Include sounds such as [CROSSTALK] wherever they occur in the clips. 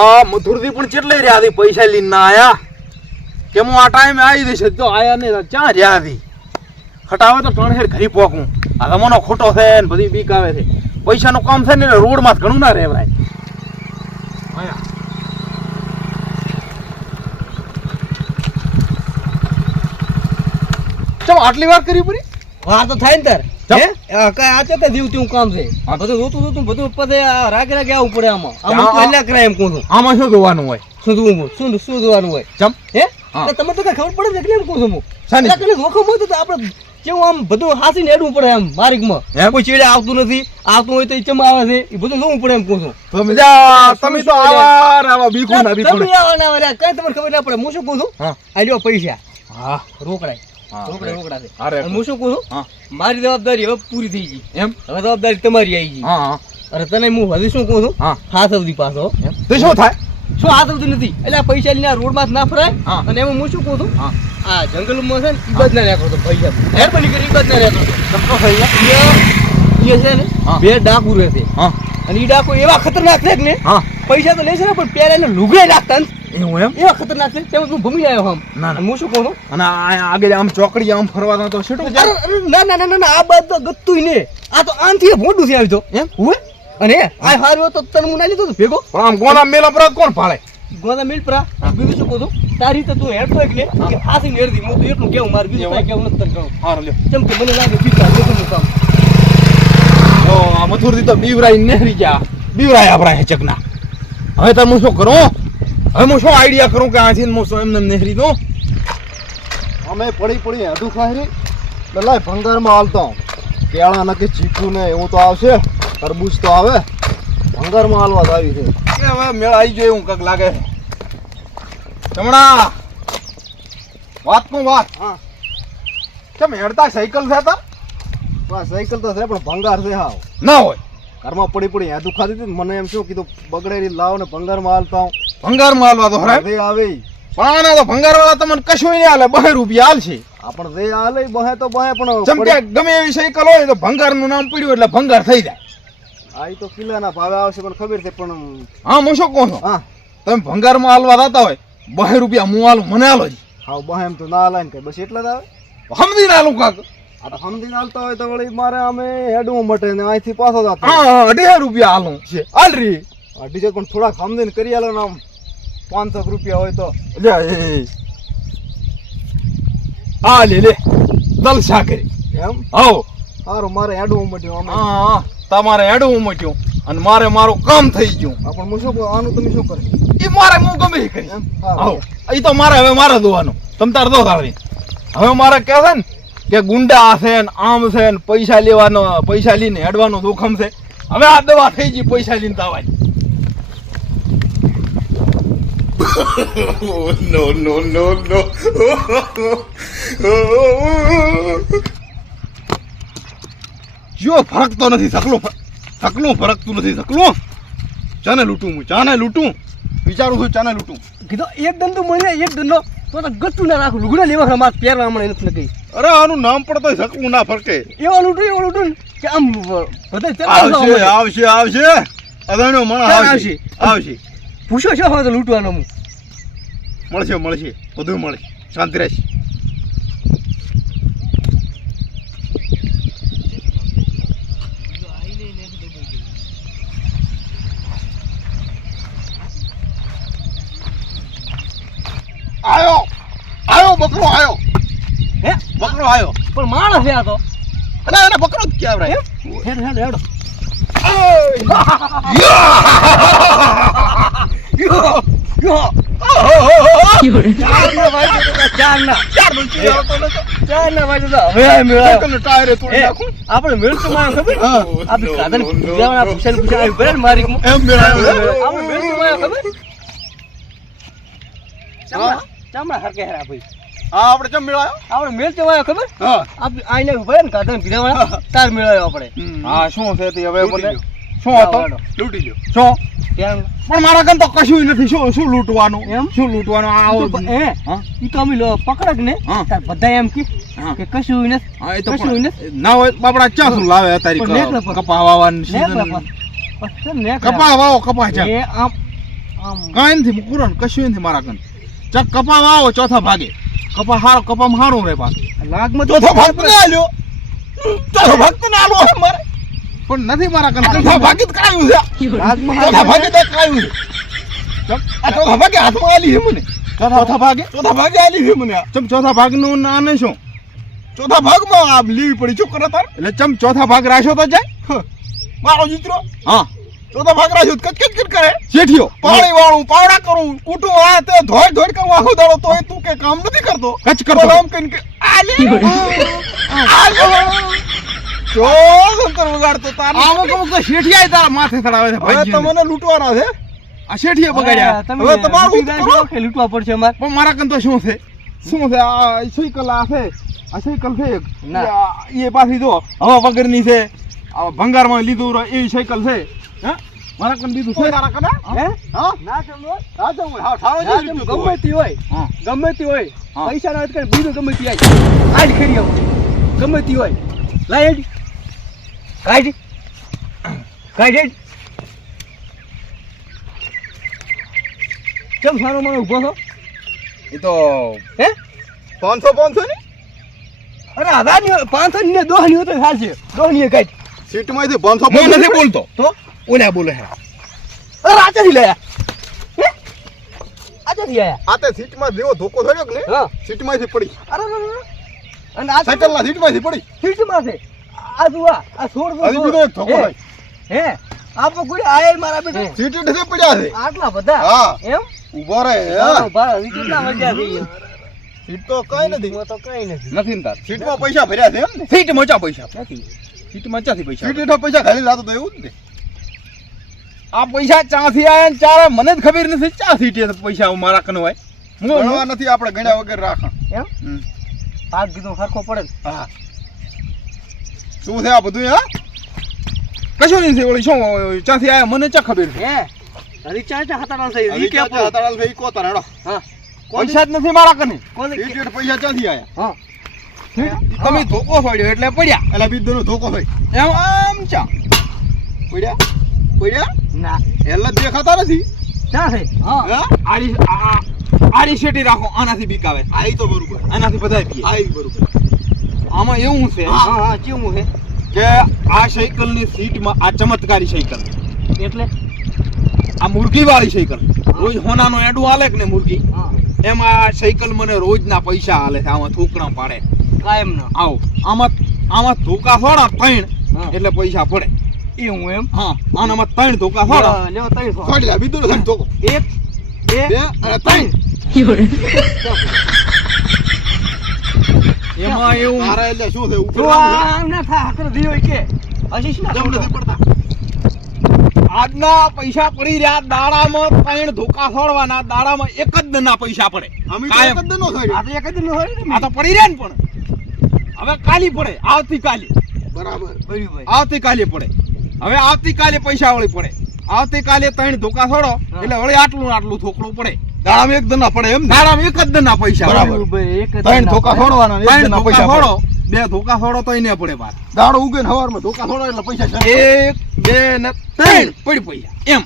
આ મથુરથી પણ ચેટલે રહ્યા હતી? પૈસા લઈને ના આયા. કે હું આ ટાઈમે આવી દઈશ તો આયા ને ક્યાં રહ્યા હતી? ખટાવે તો ત્રણ હેર ઘરી પોકું. આ રમવાનો ખોટો છે ને બધી બીક આવે છે. પૈસાનું કામ છે ને રોડમાં ઘણું ના રહેવાય. ચલો આટલી વાત કરી પૂરી વાત તો થાય ને. હે આ આ જીવ તેવું કામ છે. બધું જોતું જોતું બધું પદે રાગે રાગે આવવું પડે આમાં. આમાં એટલે કરાય એમ કહું આમાં શું જોવાનું હોય? શું જોવું શું શું જોવાનું હોય? ચમ હે? હા. તો કાંઈ ખબર પડે એટલે એમ કહું છું હું. શાની? કને જોખમ હોય તો આપણે કેવું આમ બધું હાસીને હેડવું પડે એમ માર્ગમાં એમ? કોઈ ચીડે આવતું નથી આવતું હોય તો ચમ આવે છે એ બધું જોવું પડે એમ કહું છું. તમે તમે તો આવા આવા બીકું ના બીકું તમે આવવાના વાળા, કાંઈ તમને ખબર ના પડે? હું શું કહું છું? આ લ્યો પૈસા. હા. રોકડાય. હા, રોકડા રોકડા છે અરે હું શું કહું છું? મારી જવાબદારી હવે પૂરી થઈ ગઈ. એમ? હવે જવાબદારી તમારી આવી ગઈ. હા અરે તને હું હજી શું કહું છું? હા. સૌથી પાછો. તો શું થાય? શું હાથ અવધી નથી? એટલે આ પૈસા લઈને રોડમાં ના ફરાય. અને એમાં હું શું કહું છું? હા. જંગલ જંગલમાં છે ને ઈ બધ ના રાખો તો પૈસા. મહેરબાની કરી ઈ બાજ ના રાખો તમને થઈ ગયા એ છે ને બે ડાકુ રહેશે. અને ઈ ડાકુ એવા ખતરનાક છે ને હા. પૈસા તો લેશે ને પણ પેલા એને લુગડે રાખતા એવું એમ? એવા ખતરનાક છે તેમાં તું ભમી આવ્યો આમ. ના, ના. હું શું કહું અને આ આગળ આમ ચોકડી આમ ફરવા તો અરે, ના ના ના ના, આ બાદ તો ગત્તુંય ને. આ તો આનથી મોટું છે આવી તો. એમ? હું અને આ હારું તો તને હું ના લીધો તો ભેગો? પણ આમ ગોના મેલા પર કોણ ફાળે ગોના મેલ પરા. બીજું શું કહું તારી તો તું હેડતો એટલે કે ફાસી નેરદી હું તો એટલું કેવું માર બીજું? કાંઈ કેવું નથી કહું. હારું લ્યો. કેમ કે મને લાગે બીજા તો કામ. ઓ આ મથુરથી તો બીવરાઈ નેહરી ગયા. બીવરાય આપણા હેચકના. હવે તમે શું કરો? હવે હું શું આઈડિયા કરું કે આથી હું એમને એમ નેહરી દઉં અમે પડી પડી હેડું ખાઈ એટલે લાય ભંગારમાં હાલતા હું. કેળા નક્કી ચીકુ ને એવું તો આવશે. તરબૂચ તો આવે. ભંગારમાં હાલવા તો આવી છે. કે હવે મેળ આવી ગયો હું કંઈક લાગે. ચમણા વાતનું વાત. હા. કેમ હેડતા સાયકલ છે તાર? સાયકલ તો છે પણ ભંગાર છે હાવ. ના હોય. ઘરમાં પડી પડી હેડું ખાધી હતી મને એમ શું કીધું બગડેલી લાવ ને ભંગારમાં હાલતા હું. ભંગારમાં હાલવા તો રે આવે. પણ આ તો ભંગાર વાળા તમને કશું નહીં હાલે બહે રૂપિયા હાલશે. આપણ રે હાલે બહે તો બહે પણ જેમ કે ગમે એવી સાયકલ હોય તો ભંગારનું નામ પડ્યું એટલે ભંગાર થઈ જાય. આ તો કિલ્લાના ભાવે આવશે પણ ખબર છે પણ હા હું શું કહું છું? હા. તમે ભંગારમાં હાલવા જતા હોય બહે રૂપિયા હું હાલું મને હાલો જ. હા બહે એમ તો ના હાલે ને કઈ. બસ એટલા જ આવે? સમજી ને હાલું કાક. આ તો સમજીને હાલતા હોય તો વળી મારે અમે હેડવું મટે ને અહીંથી પાછો જતો હા અઢી રૂપિયા હાલું છે. હાલ રી. અઢી પણ થોડાક સમજીને કરી આલો ને આમ. પાંચસો રૂપિયા હોય તો. લે આ લે લે. દલસા કરી એમ? આવો સારું મારે હેડવું મટ્યું હા હા, તમારે હેડવું મટ્યું અને મારે મારું કામ થઈ ગયું. પણ હું શું આનું તમે શું કરે? એ મારે હું ગમે કરી. એમ? આવો એ તો મારે હવે મારે દોવાનું તમ તાર દો તારી. હવે મારે કહે છે ને કે ગુંડા છે ને આમ છે ને પૈસા લેવાનો પૈસા લઈને હેડવાનો જોખમ છે. હવે આ દવા થઈ ગઈ પૈસા લઈને તાવાય [LAUGHS] no, no, no, no. જો ફરકતો નથી સકલો સકલું ફરકતું નથી સકલું ચાને લૂંટું હું ચાને લૂંટું. વિચારું છું ચાને લૂંટું. કીધો એક ધંધો મળે એક ધંધો. તો ગતું ના રાખું. લુગડા લેવા ખરા પહેરવા મળે નથી નથી અરે આનું નામ પડતો સકલું ના ફરકે. એવો લૂંટું એવો લૂંટું કે આમ બધા આવશે આવશે આવશે. અદાણ્યો માણસ આવશે? આવશે. પૂછો છો હવે તો લૂંટવાનો હું. મળશે મળશે. બધું મળશે શાંતિ રહેશે આયો. આયો બકરો આયો. હે? બકરો આયો. પણ માણસ આ તો. અને એને બકરો જ રે હેડ હેડ હેડ. [LAUGHS] યો યો ચાર ના વાગ્યા તો ચાર ના ચાર ના વાગ્યા તો હવે આ મેળાયો. ટાયરે તોડી એ, નાખું આપણે મેળતું ખબર સાધન મારી. એમ મેળાયો આપણે મેળતું માણસ ખબર ચામડા ચામડા હરકે હેરા ભાઈ હા આપણે ચમ મેળાયો આપણે મેળતું માણસ ખબર હા આપણે આઈને ભરે ને કાઢે પીધાવાના તાર મેળાયો આપણે હા શું છે તે હવે મને. શું હતો? લૂટી લ્યો શું? પણ મારા કન તો કશું નથી. શું શું લૂંટવાનું? એમ? શું લૂંટવાનું? આવો એ? ઈ તો અમે પકડક ને તાર બધા એમ કે કે કશું નથી. હા એ તો કશું નથી. ના હોય બાપડા ચા શું લાવે તારી પણ સીઝન. કપા વાવો કપા ચા એ આમ કાંઈ નથી મુકુરન કશું નથી મારા કન ચક કપા વાવો ચોથા ભાગે. કપા હારો કપામાં હારું રે પાછું. લાગમાં ચોથો ભાગ તો આલ્યો. ચોથો ભાગ તો આલો મારે. પણ નથી મારા કન ચોથા ભાગે કાયું છે. હાથમાં ભાગી તો કાયું છે આ ચોથા ભાગે હાથમાં આલી છે મને. ચોથા ભાગે? ચોથા ભાગે આલી છે મને. ચમ ચોથા ભાગનું નાને શું? ચોથા ભાગમાં આ લેવી પડી. શું કરે તાર? એટલે ચમ ચોથા ભાગ રાખ્યો તો જાય? મારો જીતરો હા. ચોથા ભાગ રાખ્યો કચ કચ કચ કરે. શેઠિયો. પાણી વાળું પાવડા કરું કુટું આ તે ધોઈ ધોઈ કરું આખો દાડો તોય તું કે કામ નથી કરતો. કચ કરતો. કામ કઈ કે આલે [LAUGHS] આલે જો શંકર વગાડતો તાર અમુક શેઠિયા તારા માથે ચડાવે છે હવે. તમને લૂંટવાના છે? આ શેઠિયે બગાડ્યા. તમે હવે તમારું કરો. કે લૂંટવા પડશે અમારે? પણ મારા કન તો શું છે? શું છે? આ સાયકલ આ છે? આ સાયકલ છે ના. એ પાછી જો હવા વગરની છે. આ ભંગારમાં લીધું એવી એ સાયકલ છે. હા? મારા કન લીધું છે? તારા કન? હે? હા? ના ચમો હા તો હા ઠાવ ગમે તી. હોય. હા. ગમે તી હોય. પૈસા ના હોય તો બીજું ગમે તી આજ આવું. ગમે તી હોય હેડ. કાઢ કાઢ કેમ સારો મને ઊભો છો? એ તો હે? પાંચસો પાંચસો ને? અરે હોય, પાંચસો ની ને દોહની હોય તો સાચે. દોહની કાઢ સીટમાંથી પાંચસો હું નથી બોલતો. તો? ઓલા બોલે હે. અરે આચેથી લે. આજે આચેથી આયા. આ તે સીટમાં જેવો ધોકો થયો કે ને હા. સીટમાંથી પડી. અરે. અને આ સાયકલના સીટમાંથી પડી. સીટમાંથી આ જુઆ આ છોડ બીજો એક ધોકો ભાઈ. હે આ પકડી આય મારા બેટા. સીટી ઢસે પડ્યા છે. આટલા બધા? હા. એમ? ઊભો રહે હા, બા, હજી કેટલા વાગ્યા છે? સીટ તો કઈ નથી. તો કઈ નથી. નથી ને તાર. સીટમાં પૈસા ભર્યા છે એમ ને સીટ મચા પૈસા. નથી સીટ મચાથી પૈસા? સીટ હેઠળ પૈસા ખાલી લાતો તો એવું જ ને. આ પૈસા ચાથી આયા ને ચારે મને જ ખબર નથી ચા સીટે પૈસા મારા કન હોય ગણવા હું નથી આપણે ગણ્યા વગર રાખા એમ. કીધો કીધું સરખો પડે હા. શું છે આ બધું હા કશું નથી ઓલી શું ચાથી આયા મને ચા ખબર છે. હે? હરી ચા ચા થઈ કે હતાડાલ થઈ હા. પૈસા જ નથી મારા કને. કોને? પૈસા ક્યાંથી આયા. હા. તમે ધોકો છોડ્યો એટલે પડ્યા. એલા બીજનો ધોકો થઈ. એમ આમ ચા. પડ્યા? પડ્યા? ના. જ દેખાતા નથી. ચા છે હા. આડી આ આડી શેટી રાખો આનાથી બીકાવે આ ઈ તો બરોબર. આનાથી બધા પીએ. આ બરોબર. આમાં એવું છે હા. હા કેવું છે? કે આ સાયકલની સીટમાં આ ચમત્કારી સાયકલ. એટલે? આ મુરગી વાળી સાયકલ રોજ હોનાનો એડું હાલે કે ને મુરગી એમાં આ સાયકલ મને રોજના પૈસા હાલે છે આમાં થોકણા પાડે. કાયમ ના. આવો. આમાં આમાં ધોકા થોડા ત્રણ એટલે પૈસા પડે. એ હું એમ? હા આનામાં ત્રણ ધોકા થોડા લ્યો, ત્રણ બીજનો થાય ધોકો એક બે અને ત્રણ. એમાં એવું મારા એટલે શું થયું? ઉપર આમ ના થાય હાકર દી હોય કે આશીષ ના જમ નથી પડતા. આજના પૈસા પડી રહ્યા દાડામાં ત્રણ ધોકા છોડવાના દાડામાં એક જ દના પૈસા પડે. કાયમ. એક જ દનો આ થાય તો એક જ નું હોય ને આ તો પડી રહ્યા ને પણ. હવે કાલી પડે આવતીકાલે. બરાબર. આવતી આવતીકાલે પડે. હવે આવતીકાલે પૈસા વળી પડે. આવતીકાલે ત્રણ ધોકા છોડો એટલે વળી આટલું આટલું થોકડું પડે. દાડામાં એક દના પડે એમ ને? દાડામાં એક જ દના પૈસા બરાબર. પડે. બળ્યું ભાઈ, એક જ ત્રણ ધોકા છોડવાના ત્રણ ધોકા પૈસા છોડો બે ધોકા છોડો તો ન પડે બાર દાડો ઉગે ને હવારમાં ધોકા છોડો એટલે પૈસા એક બે ને ત્રણ પડી પૈસા એમ.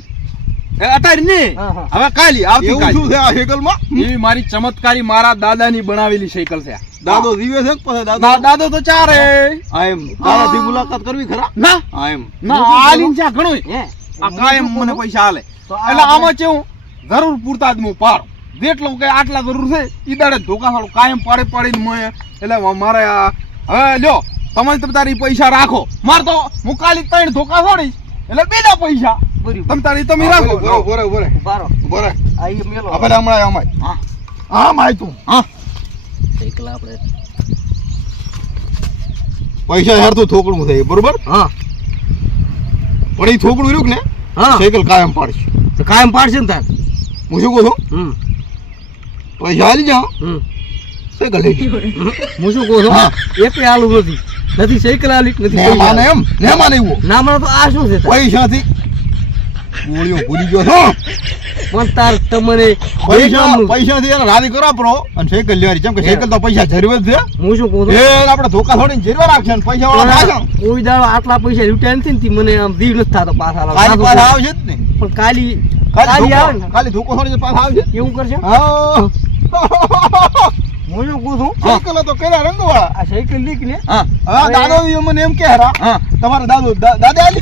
અટારી ને? હા, હા. હવે કાલી એવું આવતીકાલે શું છે આ સાયકલમાં એવી મારી ચમત્કારી મારા દાદાની બનાવેલી સાયકલ છે દાદો જીવે છે પછી દાદો? દાદો તો ચારે. આ એમ. દાદાથી મુલાકાત કરવી ખરા? ના. એમ. ના આલીન ચા ઘણું આ કાયમ મને પૈસા હાલે. એટલે આમાં કેવું? જરૂર પૂરતા જ હું પાડું. જેટલું કે આટલા જરૂર છે એ દાડે ધોકાવાળું કાયમ પાડી પાડીને મેં એટલે મારે હવે લ્યો તમે તમે તારી પૈસા રાખો. મારે તો હું કાલી ત્રણ ધોકા છોડીશ એટલે બીજા પૈસા. તમે તારી તમે હા, રાખો. બોરે, બોરે બોરે બારો બોરે આ મેલો. આ હમણાં અમાય હા. માય આય તું. હા. એકલા આપણે. પૈસા હેરતું થોકડું થાય બરોબર? હા. પણ એ થોકડું રહ્યું કે ને? હા. સાયકલ કાયમ પાડશે. કાયમ પાડશે ને તાર? હું શું કહું છું પૈસા હાલી જાઓ સાયકલ લઈ. હું શું કહું છું. એ પે આલું નથી નથી સાયકલ આલી નથી ને માને. એમ ને માને એવું ના મને તો આ શું છે? પૈસાથી ગોળીઓ ભૂલી ગયો છો પણ તાર તમને પૈસા. પૈસાથી એને રાધી કરો આપણો અને સાયકલ લેવાની જેમ કે સાયકલ તો પૈસા જરૂર છે હું શું કહું એ આપણે ધોકા થોડીને જરૂર રાખશે અને પૈસા વાળા પાછા કોઈ દાડો આટલા પૈસા રિટર્ન નથી ને તે મને આમ દીવ નથી થતો પાછા. પાછા આવશે જ ને। પણ કાલી ખાલી ધોકો-. ખાલી ધોકો થોડી પાછા આવજે. એવું કરશે? હા. [LAUGHS] હું શું કહું છું? સાયકલ તો કર્યા રંગવાળા. આ સાયકલ લીક ને? હા. દાદો મને એમ કે હરા. તમારો દાદો દાદા આલી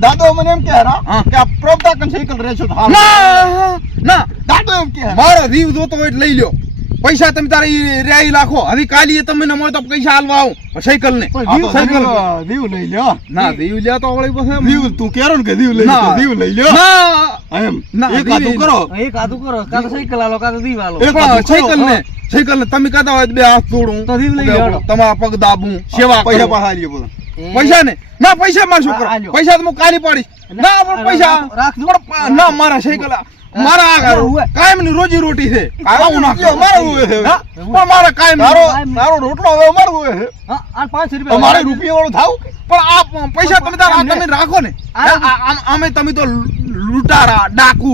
દાદો મને એમ કે હરા. કે આ પ્રવતાકન સાયકલ રહેશો ના ના. દાદો એમ કે. મારો રીવ જોતો હોય લઈ લ્યો. પૈસા તમે તારે રેઈ રાખો. હવે કાલીએ તમે ન મળે તો પૈસા હાલવા આવું. સાયકલ ને સાયકલ દીવ- લઈ લ્યો. ના દીવ લ્યો તો વળી પછી દીવ તું કેરો ને કે દીવ લઈ ના. લ્યો દીવ લઈ લ્યો. ના. એમ. ના, એક દીવ. કરો. એક આદુ કરો. કાં તો સાયકલ આલો કાં તો દીવ આલો. સાયકલ ને સાયકલ ને તમે કાતા હોય બે હાથ તોડું તો દીવ લઈ લ્યો. તમારા પગ દાબું. સેવા પૈસા. પાછા આલીએ બધા. પૈસા ને ના પૈસા માં શું કરો પૈસા તો હું કાલી પાડીશ. ના પણ પૈસા. પણ ના મારા સાયકલ મારા આગળ કાયમની રોજી રોટી છે. આવું ના મારું. પણ મારા કાયમ મારો મારો રોટલો હવે અમારું હોય છે હા, રૂપિયા મારે રૂપિયા વાળું થાવ? પણ આ પૈસા તમે તારા તમે રાખો ને. આમે તમે તો લૂંટારા ડાકુ.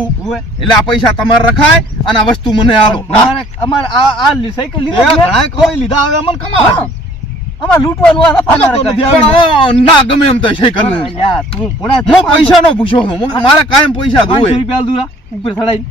એટલે આ પૈસા તમારે રખાય અને આ વસ્તુ મને આલો. અમારે આ આ સાયકલ લીધા છે કોઈ લીધા હવે અમને કમાવા. અમારે લૂંટવાનું આ નફા ના ના ગમે એમ તો સાયકલ પણ અલ્યા, તું પોણા છે, હું પૈસા નો પૂછો છું મારે કાયમ પૈસા દોય 500 રૂપિયા દુરા ઉપર ચડાઈ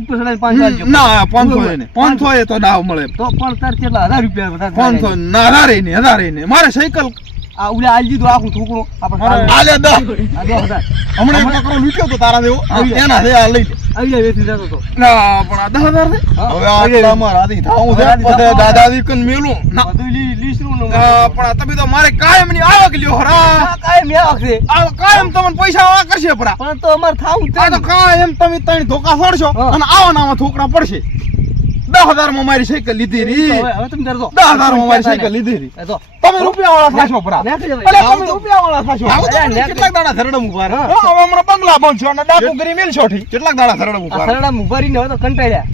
ઉપર ચડાઈ 5000 ના પાંચસો ઉવે, એને. પાંચસો એ તો ના મળે. તો પણ તાર કેટલા હજાર રૂપિયા વધારે પાંચસો થાય. ના હજારે ને હજારે ને મારે સાયકલ આ ઉલા આલજી દો આખું છોકરું આપણે આલે હજાર. હમણાં એક લૂટ્યો તો તારા દેવો એના દે આ લઈ આવી જાય વેચી જતો તો. ના પણ આ દસ હજાર હવે આવી જાય. રાધી થાવું છે પછી દાદાજી કન મેલું. ના. બધું લી- લીસરું ને ના, પણ તમે તો મારે કાયમની આવક લ્યો હરા. કાયમ મેં આ કાયમ તમને પૈસા આવા કરશે પરા પણ તો અમારે આ તો કાયમ તમે ત્રણ ધોકા ફોડશો. અને આવા નાવા પડશે. દસ હજારમાં મારી સાયકલ લીધી રી હવે હવે તમે તાર જો. દસ હજારમાં મારી સાયકલ લીધી રી તમે રૂપિયા વાળા થશો પરા નાખી દે અલે ભાઈ. તમે રૂપિયા વાળા થશો. આવું તો અરે, મને નેક- કેટલાક દાડા ધરડમ ઊભા હવે હમણાં બંગલા બનશો અને ડાકુ કરી મેલશો ઠી કેટલાક દાડા ધરડમ આ ઊભા રહે. સરડામાં રહીને હવે તો કંટાળ્યા.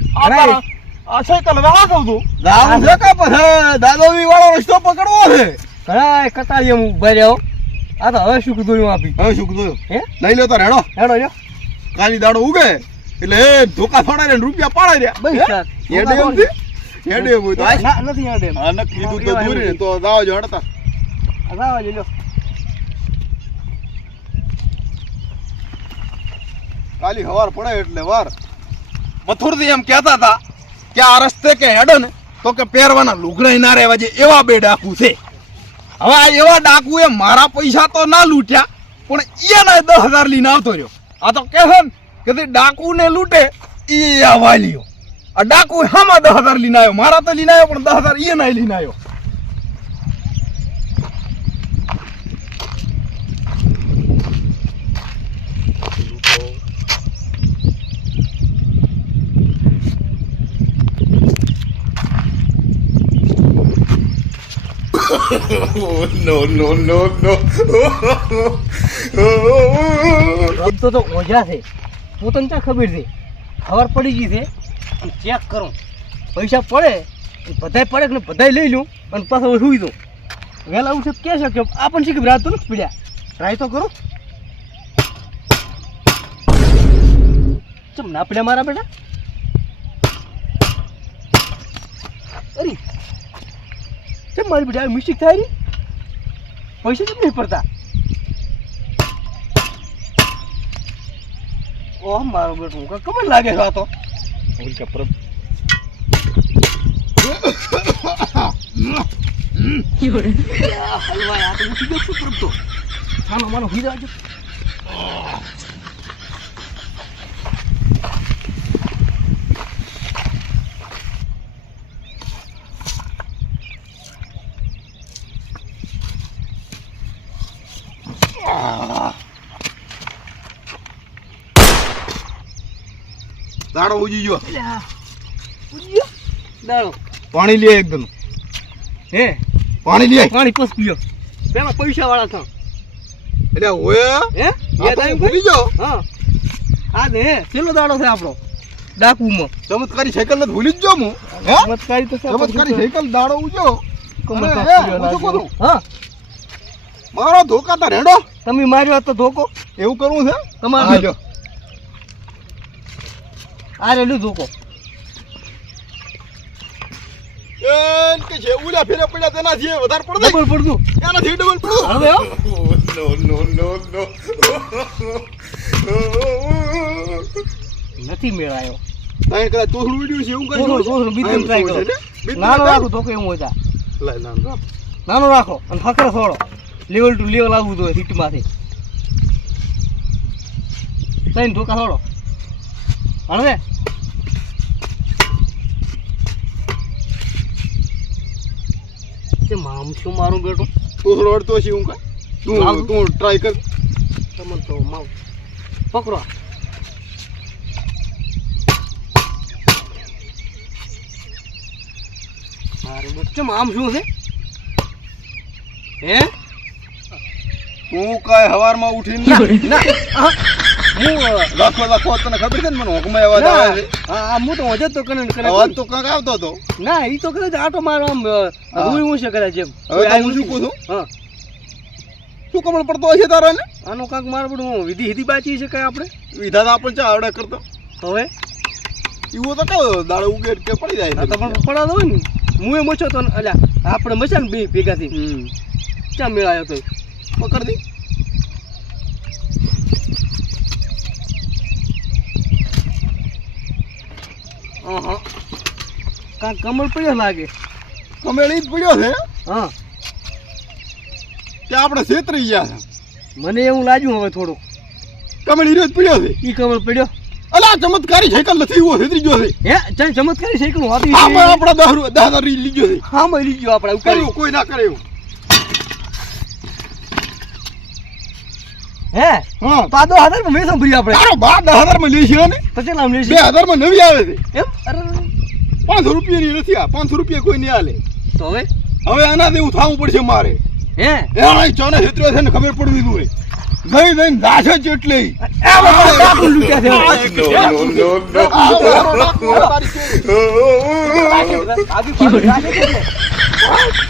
આ સાયકલ તું દાવું છે. કે પછી દાદાજી વાળો રસ્તો પકડવો છે. ઘણાય કતાળીએ ઊભા રહ્યા. આ તો હવે શું કીધું આપી? હવે શું કીધું? હે? લઈ લો હેડો હેડો હેડો. કાલી દાડો ઉગે. એટલે એ ધોકા થોડા ને રૂપિયા રહ્યા. સાહેબ. હેડે એમ થી? હેડે એમ હોય તો. નથી હેડે. હા નક્કી કીધું તો દૂરી ને તો દાવો જો હડતા. આ જો લો. કાલી હવાર પડે એટલે વાર. મથુરથી એમ કહેતા હતા કે આ રસ્તે કે હેડો ને તો કે પહેરવાના લુગડા ના રહેવા જે એવા બે ડાકુ છે. હવે આ એવા ડાકુ એ મારા પૈસા તો ના લૂંટ્યા પણ એના દસ હજાર લઈને આવતો રહ્યો. આ તો કહેશે ને કે તે ડાકુ ને લૂંટે એ આ વાલીઓ. આ ડાકુ હામાં દસ હજાર લઈને આવ્યો? મારા તો લઈને આવ્યો પણ દસ હજાર એ ના લઈને આવ્યો. No, no, no, no. તો ઓજા છે. પોતાને ત્યાં ખબર છે. ખબર પડી ગઈ છે. ચેક કરો. પૈસા પડે, એ બધાય પડે કે બધાય લઈ લઉં અને પાછો સુઈ દઉં વહેલા ઉઠે કહે છે કે આપણને શીખી રાત તો નથી પીડ્યા. ટ્રાય તો કરો. ચમ, ના પડ્યા મારા બેટા? અરે. ચમ, મારી બેટા મિસ્ટેક થાય પૈસા કેમ નહીં પડતા? ઓહ મારો બેટું કાં કમર લાગે છે આ તો આ હલવાય, આ તો ઉઠી ગયો છું તો. છાનો માનો હીરા જાજો. દાડો ઉજી ગયો. દાડો. પાણી લે એકદમ. હે? પાણી લે. પાણી પસ પીયો? પેલા પૈસા વાળા થા એટલે ઓય હે? યાદ આપણે ભૂલી જાઓ. હા. આ ને છેલ્લો દાડો છે આપણો. ડાકુમાં. ચમત્કારી સાયકલ ને ભૂલી જ જો હું. ચમત્કારી તો ચમત્કારી સાયકલ દાડો ઉજો. હે, મારો ધોકા તો રેડો તમે માર્યો તો ધોકો. એવું કરવું છે? તમારે આજો. આ રેલું ધોકો. એન કે જે ઉલ્યા ફેરે પડ્યા તેના જે વધારે ડબલ પડતું. એનાથી ડબલ હવે no, no, no. નથી મેળાયો. તાઈ કદાચ તોસડું ઉડ્યું છે એવું કઈ થોડું થોડું બીજું ટ્રાય કરો નાનો રાખો તો કે એવું હતા નાનું રાખ. નાનો રાખો અને ફકરે થોડો. લેવલ ટુ લેવલ આવવું જોઈએ સીટમાંથી ત્રણ ધોકા થોડો. હળવે તે મામ શું મારું બેટો? તોસડું અડતો છે હું કઈ? તું. તું ટ્રાય કર. તમને તો માવ. પકડો. મારું બેટું ચમ આમ શું છે? હે? તું કાય હવારમાં ઉઠીને ના આ, હું અ, લાખો લાખો તને ખબર છે ને મને હુકમાય અવાજ આવે હા હા, હું તો હજે તો કને અવાજ તો. કાંક આવતો હતો. ના ઈ તો કદાચ આટો મારો આમ હું. હું છે કદાચ એમ. હવે હું શું કહું છું હા. શું કમળ પડતો હશે તારા ને આનો કાંક મારું બધું વિધિ હિધિ બાચી છે કઈ આપણે? વિધા તો આપણને ચા આવડે કરતો. હવે? એવો તો કયો દાડો ઉગે કે પડી જાય તો પણ પડાતો દો ને. હું એ મચ્યો તો અલ્યા આપણે મચા ને બે ભેગાથી હમ. ક્યાં મેળાયો તો પકડ દી. હા કાંક કમળ પડ્યો લાગે? કમળ જ પડ્યો છે? હા. કે આપણે છેતરી ગયા છે. મને એવું લાગ્યું હવે થોડું કમળ રહ્યો જ પડ્યો છે. ઈ કમળ પડ્યો? અલા ચમત્કારી સાયકલ નથી ઉવો છેતરી ગયો છે. હે ચાલ ચમત્કારી સાયકલ વાતી આ પણ આપણા દહ રૂ- લીજો છે. હા મળી ગયો આપણે કોઈ ના કરે એવું. હે હા પાદો હાથર મેં સાંભળ્યું આપણે તારો બાપ દસ હજારમાં લેશે ને તો ચાલ આમ બે હજારમાં નવી આવે છે એમ અરે પાંચસો રૂપિયાની નથી આ પાંચસો રૂપિયા કોઈ નહીં આલે તો હવે હવે આના દેવું થવું પડશે મારે હે એના ચોને છેતર્યો છે ને ખબર પડવી જોઈએ ગઈ ગઈ દાશે જ એટલે ડાકુ છે